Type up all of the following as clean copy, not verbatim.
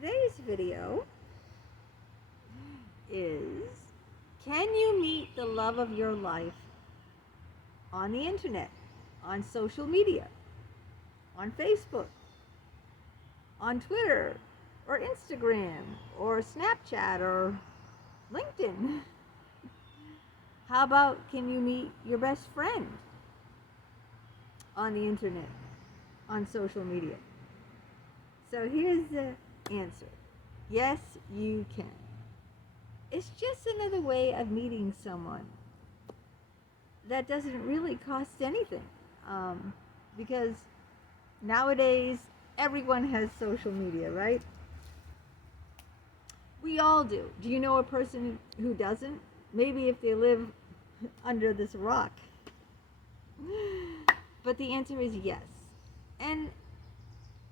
Today's video is, can you meet the love of your life on the internet, on social media, on Facebook, on Twitter, or Instagram, or Snapchat, or LinkedIn? How about, can you meet your best friend on the internet, on social media? So here's the answer. Yes, you can. It's just another way of meeting someone that doesn't really cost anything. Because nowadays, everyone has social media, right? We all do. Do you know a person who doesn't? Maybe if they live under this rock. But the answer is yes. And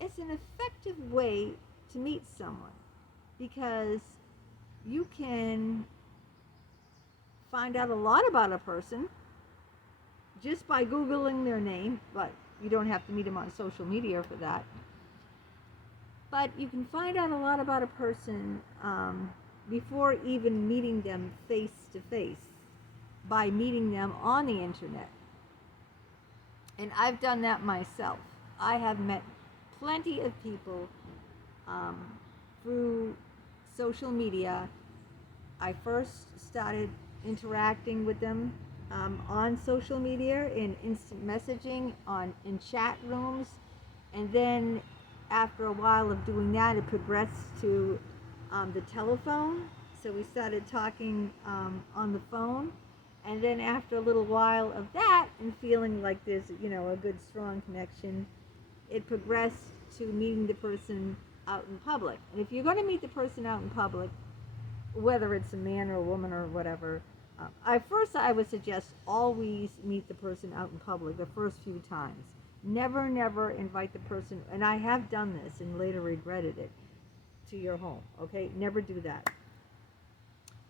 it's an effective way to meet someone because you can find out a lot about a person just by Googling their name, but you don't have to meet them on social media for that. But you can find out a lot about a person before even meeting them face to face by meeting them on the internet. And I've done that myself. I have met plenty of people through social media. I first started interacting with them on social media, in instant messaging, in chat rooms, and then after a while of doing that, it progressed to the telephone. So we started talking on the phone, and then after a little while of that, and feeling like there's a good strong connection, it progressed to meeting the person out in public. And if you're going to meet the person out in public, whether it's a man or a woman or whatever, I would suggest always meet the person out in public the first few times. Never invite the person, and I have done this and later regretted it, to your home. Okay, never do that.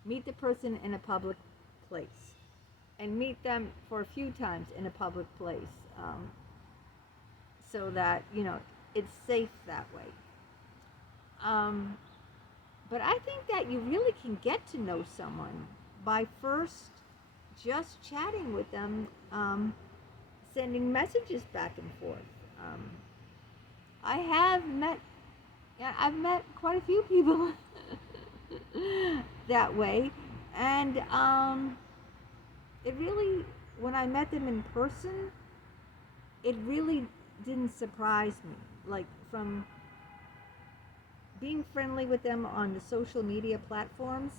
Meet the person in a public place, and meet them for a few times in a public place, so that it's safe that way. But I think that you really can get to know someone by first just chatting with them, sending messages back and forth. I have met, yeah, I've met quite a few people that way, and it really, when I met them in person, it really didn't surprise me. Like, from being friendly with them on the social media platforms,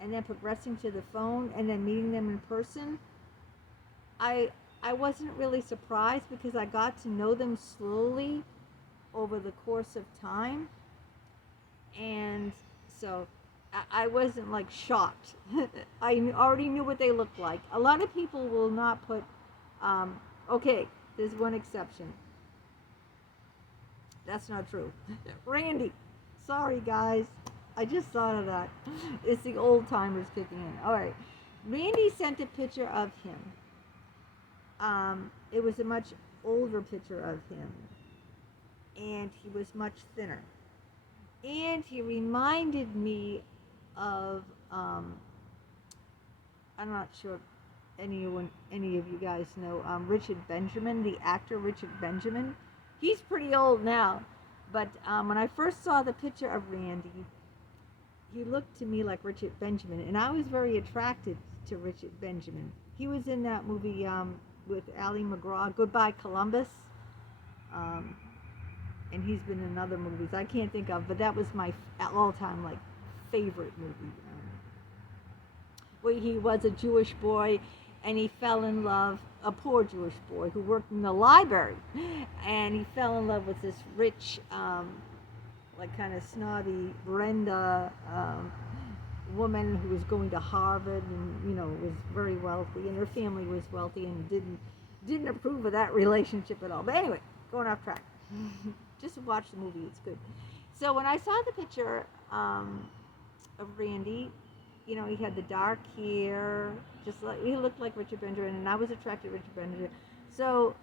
and then progressing to the phone, and then meeting them in person, I wasn't really surprised because I got to know them slowly over the course of time, and so I wasn't like shocked. I already knew what they looked like. A lot of people will not put, okay, there's one exception. That's not true. Randy. Sorry, guys. I just thought of that. It's the old timers kicking in. All right. Randy sent a picture of him. It was a much older picture of him. And he was much thinner. And he reminded me of, I'm not sure if any of you guys know Richard Benjamin, the actor Richard Benjamin. He's pretty old now. But when I first saw the picture of Randy, he looked to me like Richard Benjamin, and I was very attracted to Richard Benjamin. He was in that movie with Ali MacGraw, Goodbye Columbus, and he's been in other movies I can't think of, but that was my all-time favorite movie. Where he was a Jewish boy, and he fell in love, a poor Jewish boy who worked in the library, and he fell in love with this rich, kind of snobby Brenda woman who was going to Harvard, and was very wealthy, and her family was wealthy, and didn't approve of that relationship at all. But anyway, going off track. Just watch the movie; it's good. So when I saw the picture of Randy, he had the dark hair, just like he looked like Richard Benjamin, and I was attracted to Richard Benjamin. So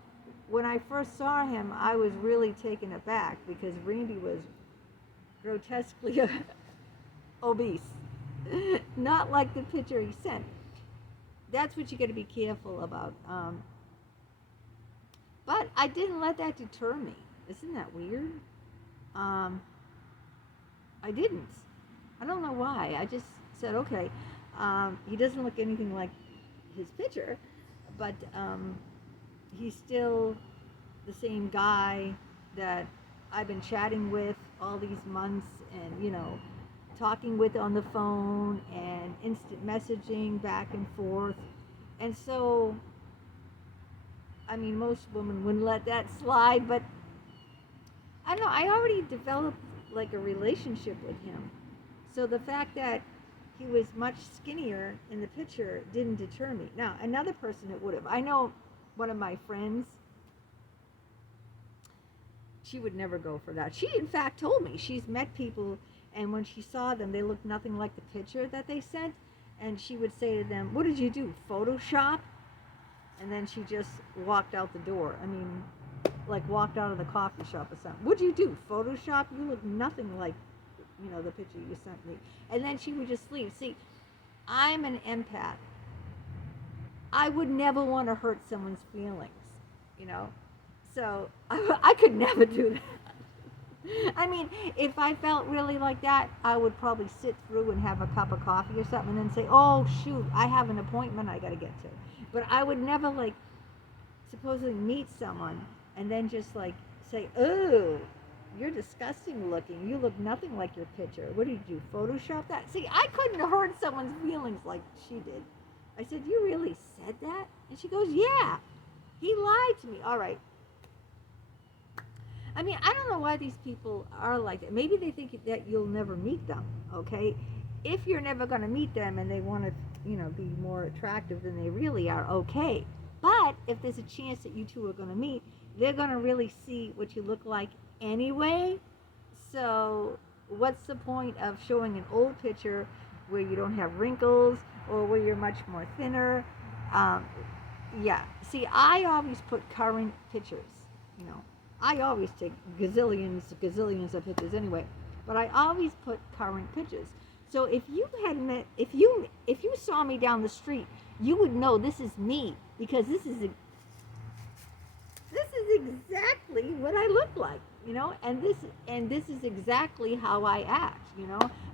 when I first saw him, I was really taken aback because Randy was grotesquely obese. Not like the picture he sent. That's what you got to be careful about. But I didn't let that deter me. Isn't that weird? Um, I didn't. I don't know why. I just said, okay, he doesn't look anything like his picture, but he's still the same guy that I've been chatting with all these months and, talking with on the phone and instant messaging back and forth. And so, I mean, most women wouldn't let that slide, but I don't know, I already developed like a relationship with him. So the fact that he was much skinnier in the picture didn't deter me. Now, another person it would have. I know one of my friends, she would never go for that. She, in fact, told me she's met people, and when she saw them, they looked nothing like the picture that they sent. And she would say to them, "What did you do? Photoshop?" And then she just walked out the door. I mean, like walked out of the coffee shop or something. "What'd you do? Photoshop? You look nothing like, the picture you sent me." And then she would just leave. See, I'm an empath. I would never want to hurt someone's feelings, you know? So I could never do that. I mean, if I felt really like that, I would probably sit through and have a cup of coffee or something and then say, "Oh, shoot, I have an appointment I got to get to." But I would never, like, supposedly meet someone and then just, like, say, "Oh, you're disgusting looking. You look nothing like your picture. What did you do, Photoshop that?" See, I couldn't have hurt someone's feelings like she did. I said, "You really said that?" And she goes, "Yeah, he lied to me." All right. I mean, I don't know why these people are like that. Maybe they think that you'll never meet them, okay? If you're never going to meet them and they want to, be more attractive than they really are, okay. But if there's a chance that you two are going to meet, they're going to really see what you look like anyway. So, what's the point of showing an old picture where you don't have wrinkles or where you're much more thinner? Um, yeah. See, I always put current pictures, you know. I always take gazillions of pictures anyway, but I always put current pictures. So if you saw me down the street, you would know this is me because this is exactly what I look like, and this is exactly how I act.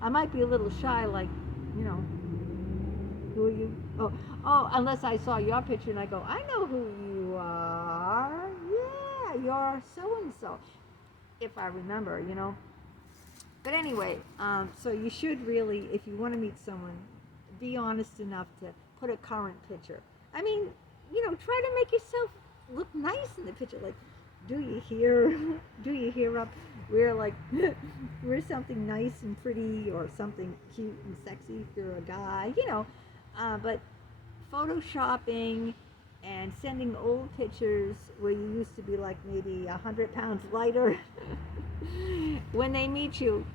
I might be a little shy, like, you know, who are you? Oh, unless I saw your picture and I go, "I know who you are. Yeah, you're so and so." If I remember. But anyway, so you should really, if you want to meet someone, be honest enough to put a current picture. I mean, try to make yourself look nice in the picture. Like, do you hear? Do you hear up? Wear something nice and pretty, or something cute and sexy if you're a guy. But photoshopping and sending old pictures where you used to be like maybe 100 pounds lighter. When they meet you,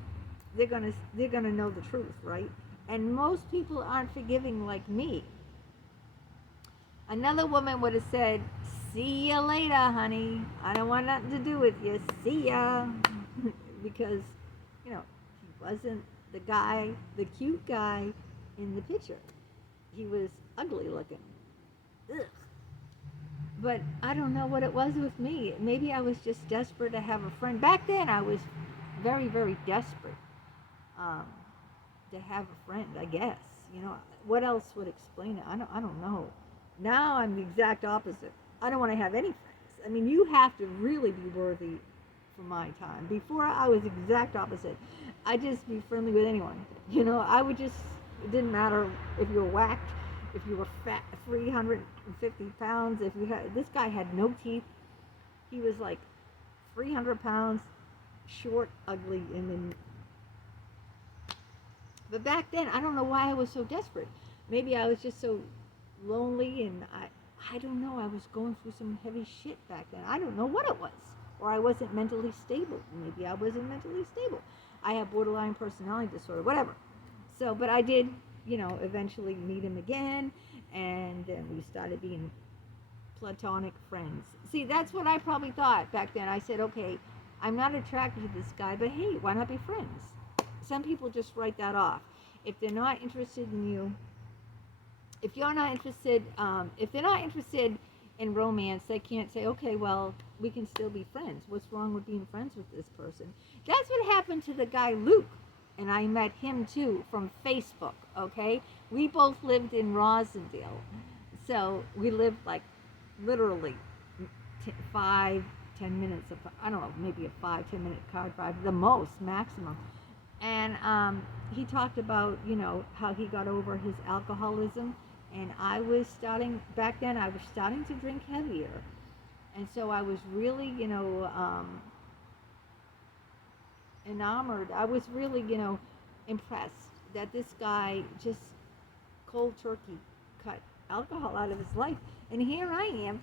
they're gonna know the truth, right? And most people aren't forgiving like me. Another woman would have said, "See ya later, honey. I don't want nothing to do with you. See ya," because he wasn't the cute guy in the picture. He was ugly looking. Ugh. But I don't know what it was with me. Maybe I was just desperate to have a friend. Back then, I was very, very desperate um, to have a friend. I guess what else would explain it? I don't know. Now I'm the exact opposite. I don't want to have any friends. I mean, you have to really be worthy for my time. Before, I was exact opposite. I just be friendly with anyone. I would just. It didn't matter if you were whacked, if you were fat, 350 pounds. If you had this guy had no teeth. He was like 300 pounds, short, ugly, and then. But back then, I don't know why I was so desperate. Maybe I was just so lonely, and I don't know. I was going through some heavy shit back then. I don't know what it was, or I wasn't mentally stable. Maybe I wasn't mentally stable. I have borderline personality disorder, whatever. So, but I did, eventually meet him again, and then we started being platonic friends. See, that's what I probably thought back then. I said, okay, I'm not attracted to this guy, but hey, why not be friends? Some people just write that off. If they're not interested in you, if you're not interested, if they're not interested in romance, they can't say, okay, well, we can still be friends. What's wrong with being friends with this person? That's what happened to the guy Luke, and I met him too from Facebook. Okay, we both lived in Rosendale, so we lived like literally 5-10 minutes of, I don't know, maybe a 5-10 minute car drive, the most maximum. And he talked about, how he got over his alcoholism. And I was starting, back then, I was starting to drink heavier. And so I was really, enamored. I was really, impressed that this guy just cold turkey cut alcohol out of his life. And here I am,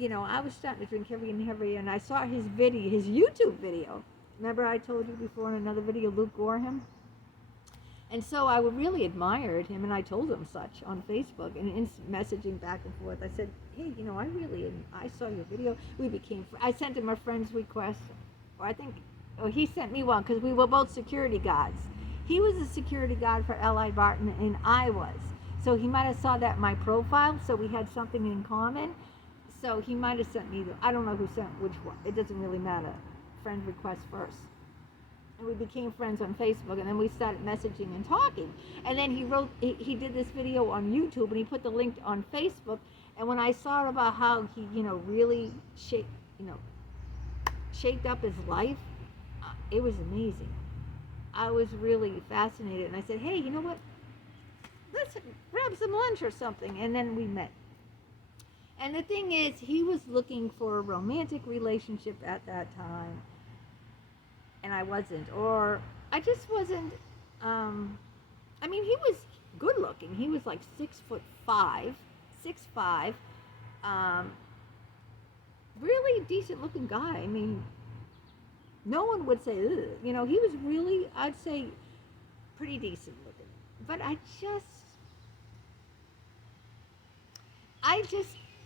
I was starting to drink heavier and heavier. And I saw his video, his YouTube video. Remember I told you before in another video, Luke Gorham? And so I really admired him, and I told him such on Facebook and instant messaging back and forth. I said, hey, I saw your video. We became, I sent him a friend's request, or he sent me one because we were both security guards. He was a security guard for L.I. Barton, and I was. So he might have saw that in my profile, so we had something in common. So he might have sent me, I don't know who sent which one. It doesn't really matter. Friend request first. And we became friends on Facebook, and then we started messaging and talking. And then he did this video on YouTube, and he put the link on Facebook. And when I saw about how he, really shaped up his life, it was amazing. I was really fascinated, and I said, hey, you know what? Let's grab some lunch or something. And then we met. And the thing is, he was looking for a romantic relationship at that time. And I wasn't, or I just wasn't. He was good looking. He was like 6'5", 6'5", really decent looking guy. I mean, no one would say, ugh. He was really, I'd say, pretty decent looking. But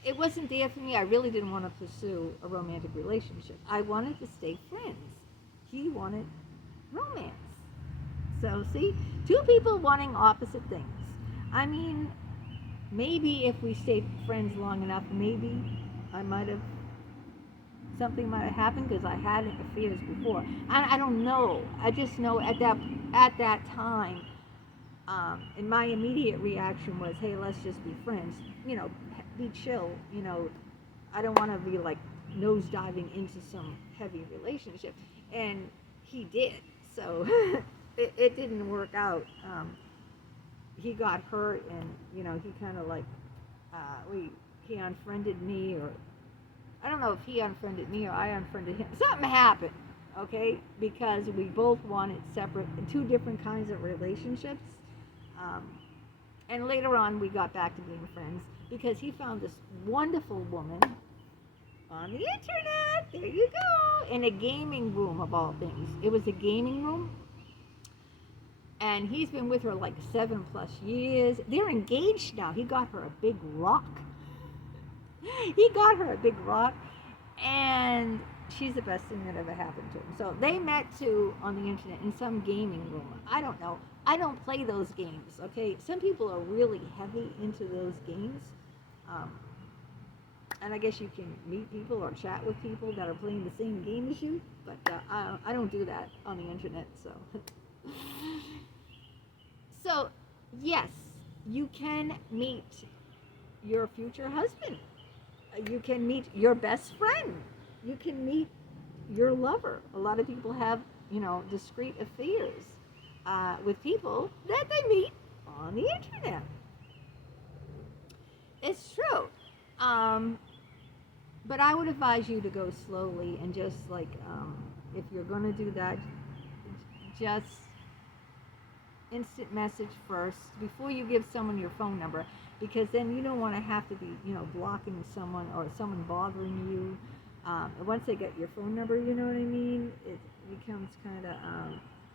it wasn't there for me. I really didn't want to pursue a romantic relationship. I wanted to stay friends. He wanted romance. So, see, two people wanting opposite things. I mean, maybe if we stayed friends long enough, maybe something might have happened because I had affairs before. I don't know. I just know at that time, and my immediate reaction was, hey, let's just be friends. Be chill. I don't want to be like nosediving into some heavy relationship. And he did, so it didn't work out. He got hurt, and he kind of like he unfriended me, or I don't know if he unfriended me or I unfriended him. Something happened, okay, because we both wanted two different kinds of relationships. And later on, we got back to being friends because he found this wonderful woman on the internet, there you go, in a gaming room of all things. It was a gaming room, and he's been with her like 7+ years. They're engaged now. He got her a big rock. And she's the best thing that ever happened to him. So they met too on the internet in some gaming room. I don't know. I don't play those games, okay? Some people are really heavy into those games. And I guess you can meet people or chat with people that are playing the same game as you, but I don't do that on the internet, so. So, yes, you can meet your future husband. You can meet your best friend. You can meet your lover. A lot of people have, discreet affairs with people that they meet on the internet. It's true. But I would advise you to go slowly and just if you're going to do that, just instant message first before you give someone your phone number, because then you don't want to have to be, blocking someone or someone bothering you. Once they get your phone number, you know what I mean? It becomes kind of,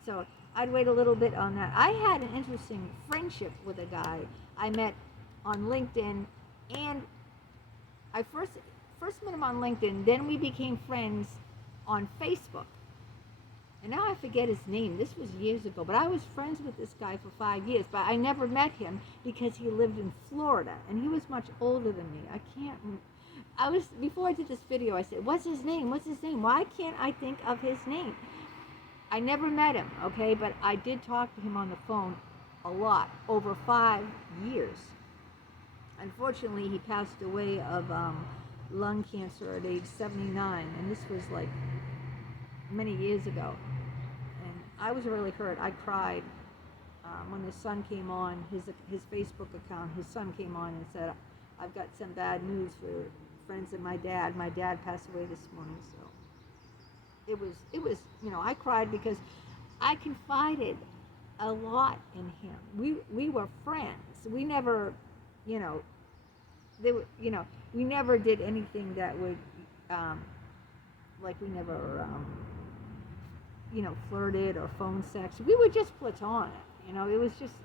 so I'd wait a little bit on that. I had an interesting friendship with a guy I met on LinkedIn, and I first met him on LinkedIn, then we became friends on Facebook. and now I forget his name. This was years ago, but I was friends with this guy for 5 years, but I never met him because he lived in Florida and he was much older than me. I can't. I was before I did this video. I said, "What's his name? What's his name? Why can't I think of his name?" I never met him, okay, but I did talk to him on the phone a lot over 5 years. Unfortunately, he passed away of lung cancer at age 79, and this was like many years ago. And I was really hurt. I cried when his son came on his Facebook account. His son came on and said, "I've got some bad news for friends of my dad. My dad passed away this morning." So it was I cried because I confided a lot in him. We were friends. We never, you know, they were, we never did anything that would, like we never, flirted or phone sex. We were just platonic. It was just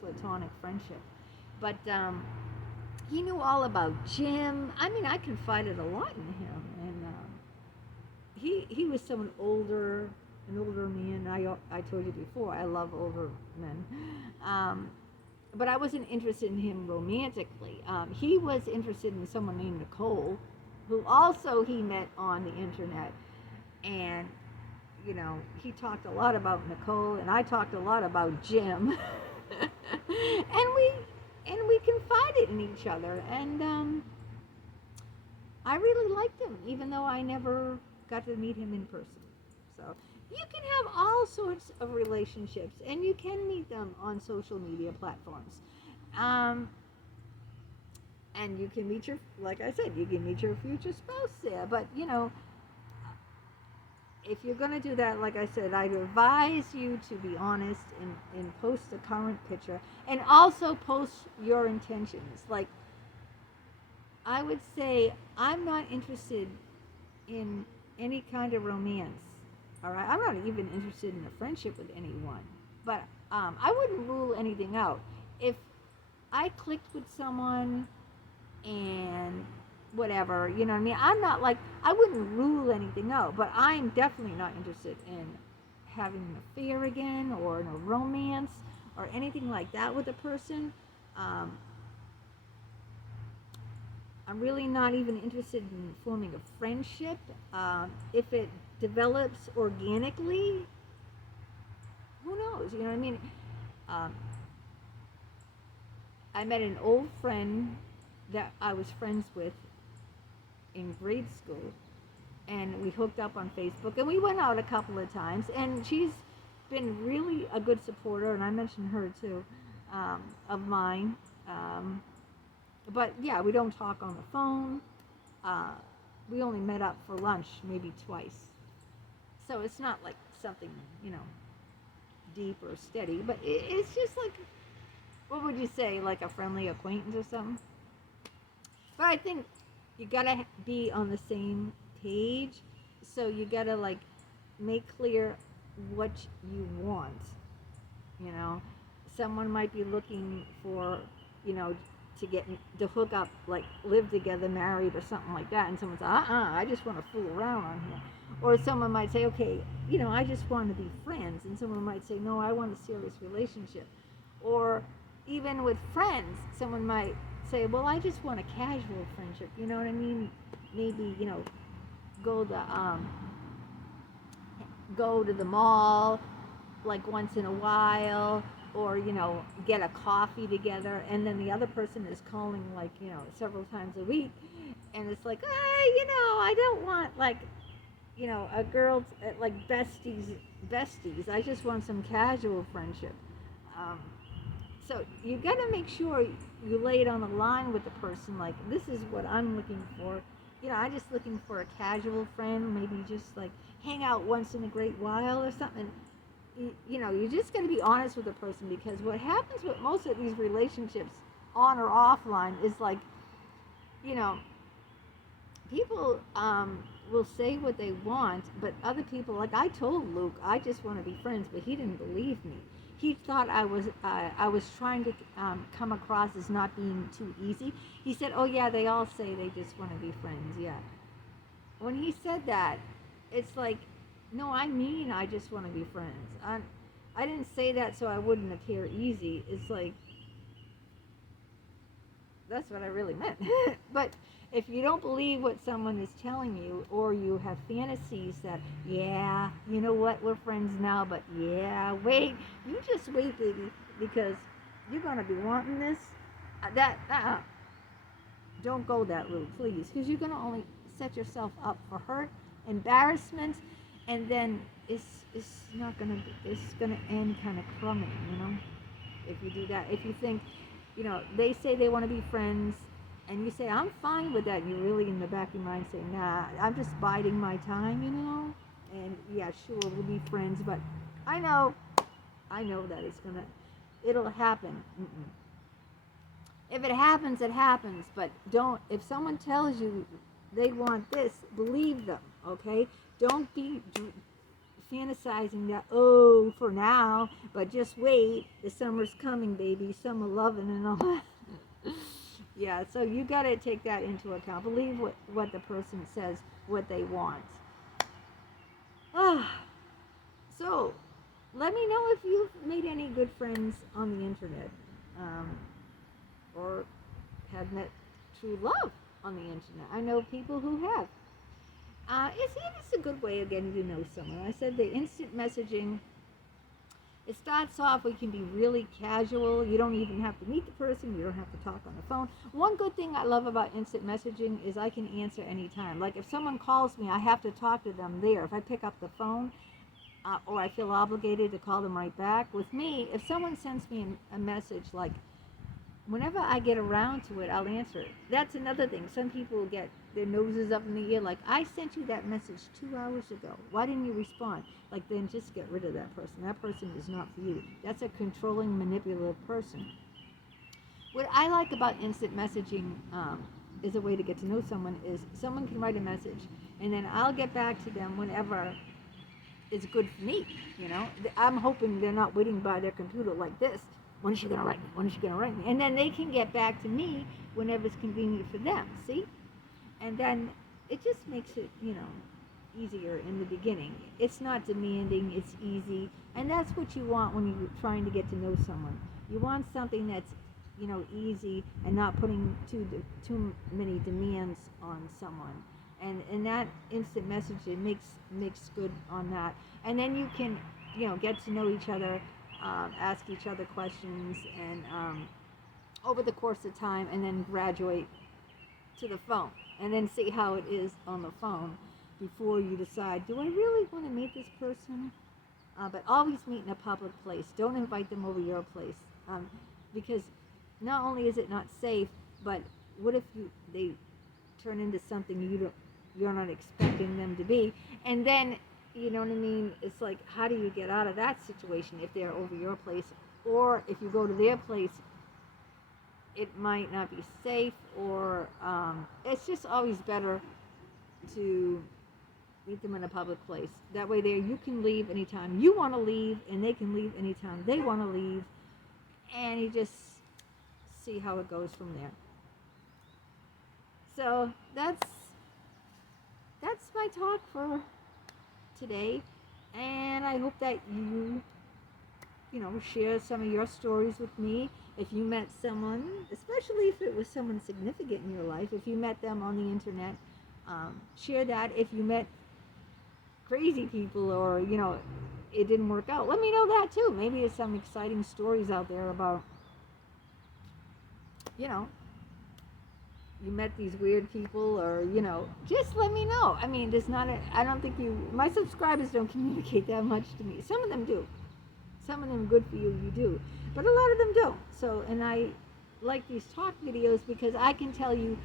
platonic friendship. But he knew all about Jim. I mean, I confided a lot in him, and he was someone older, an older man. I told you before, I love older men. But I wasn't interested in him romantically. He was interested in someone named Nicole, who also he met on the internet. And, he talked a lot about Nicole, and I talked a lot about Jim. and we confided in each other. And I really liked him, even though I never got to meet him in person. So you can have all sorts of relationships, and you can meet them on social media platforms. And you can meet like I said, you can meet your future spouse there. But, if you're going to do that, like I said, I'd advise you to be honest and post the current picture. And also post your intentions. Like, I would say, I'm not interested in any kind of romance. All right, I'm not even interested in a friendship with anyone, but I wouldn't rule anything out. If I clicked with someone and whatever, you know what I mean? I'm not like, I wouldn't rule anything out, but I'm definitely not interested in having an affair again or in a romance or anything like that with a person. I'm really not even interested in forming a friendship. If it develops organically, who knows? You know what I mean? I met an old friend that I was friends with in grade school, and we hooked up on Facebook, and we went out a couple of times, and she's been really a good supporter, and I mentioned her too, of mine. But yeah, we don't talk on the phone. We only met up for lunch maybe twice. So it's not like something, deep or steady, but it's just like, what would you say, like a friendly acquaintance or something? But I think you gotta be on the same page, so you gotta like make clear what you want. Someone might be looking for, to hook up, like live together, married or something like that, and someone's I just want to fool around on here. Or someone might say, okay, I just want to be friends, and someone might say, no, I want a serious relationship. Or even with friends, someone might say, well, I just want a casual friendship, you know what I mean? Maybe, go to the mall like once in a while, or get a coffee together, and then the other person is calling like several times a week, and it's like, hey, I don't want like a girl's like besties. I just want some casual friendship. So you got to make sure you lay it on the line with the person, like, this is what I'm looking for. I'm just looking for a casual friend, maybe just like hang out once in a great while or something. You're just going to be honest with the person, because what happens with most of these relationships, on or offline, is like, people will say what they want, but other people, like I told Luke, I just want to be friends, but he didn't believe me. He thought I was trying to come across as not being too easy. He said, oh yeah, they all say they just want to be friends, yeah. When he said that, it's like, No, I mean, I just want to be friends. I didn't say that so I wouldn't appear easy. It's like, that's what I really meant. But if you don't believe what someone is telling you, or you have fantasies that, yeah, you know what, we're friends now, but yeah, wait, you just wait, baby, because you're going to be wanting this. Don't go that route, please, because you're going to only set yourself up for hurt, embarrassment, and then it's not going to, it's going to end kind of crummy, you know, if you do that. If you think, they say they want to be friends, and you say, I'm fine with that, and you're really in the back of your mind saying, nah, I'm just biding my time, and yeah, sure, we'll be friends, but I know, I know that it'll happen. Mm-mm. If it happens, it happens, but don't, if someone tells you they want this, believe them, okay? Don't be fantasizing that, oh, for now, but just wait, the summer's coming, baby, summer loving and all that. Yeah, so you got to take that into account. Believe what the person says, what they want. Ah, so let me know if you've made any good friends on the internet, um, or have met true love on the internet. I know people who have. It's a good way of getting to know someone. I said the instant messaging, it starts off, we can be really casual. You don't even have to meet the person. You don't have to talk on the phone. One good thing I love about instant messaging is I can answer anytime. Like if someone calls me, I have to talk to them there. If I pick up the phone, or I feel obligated to call them right back. With me, if someone sends me a message like, whenever I get around to it, I'll answer it. That's another thing. Some people get their noses up in the air, like, I sent you that message 2 hours ago. Why didn't you respond? Like, then just get rid of that person. That person is not for you. That's a controlling, manipulative person. What I like about instant messaging, is a way to get to know someone, is someone can write a message, and then I'll get back to them whenever it's good for me. I'm hoping they're not waiting by their computer like this. When is she going to write me? When is she going to write me? And then they can get back to me whenever it's convenient for them. See? And then it just makes it, easier in the beginning. It's not demanding, it's easy. And that's what you want when you're trying to get to know someone. You want something that's, easy, and not putting too many demands on someone. And that instant messaging makes good on that. And then you can, get to know each other, ask each other questions, and over the course of time, and then graduate to the phone, and then see how it is on the phone before you decide, do I really want to meet this person? But always meet in a public place. Don't invite them over your place, because not only is it not safe, but what if they turn into something you're not expecting them to be, and then, you know what I mean? It's like, how do you get out of that situation if they're over your place, or if you go to their place, it might not be safe, or it's just always better to meet them in a public place. That way, there you can leave anytime you want to leave, and they can leave anytime they want to leave, and you just see how it goes from there. So that's my talk for today, and I hope that you share some of your stories with me. If you met someone, especially if it was someone significant in your life, if you met them on the internet, share that. If you met crazy people, or it didn't work out, let me know that too. Maybe there's some exciting stories out there about, you met these weird people, or just let me know. I mean, I don't think my subscribers don't communicate that much to me. Some of them do. Some of them, good for you, you do, but a lot of them don't. So, and I like these talk videos because I can tell you,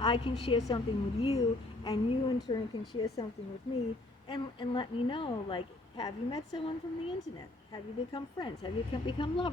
I can share something with you, and you in turn can share something with me, and let me know, like, have you met someone from the internet? Have you become friends? Have you become lovers?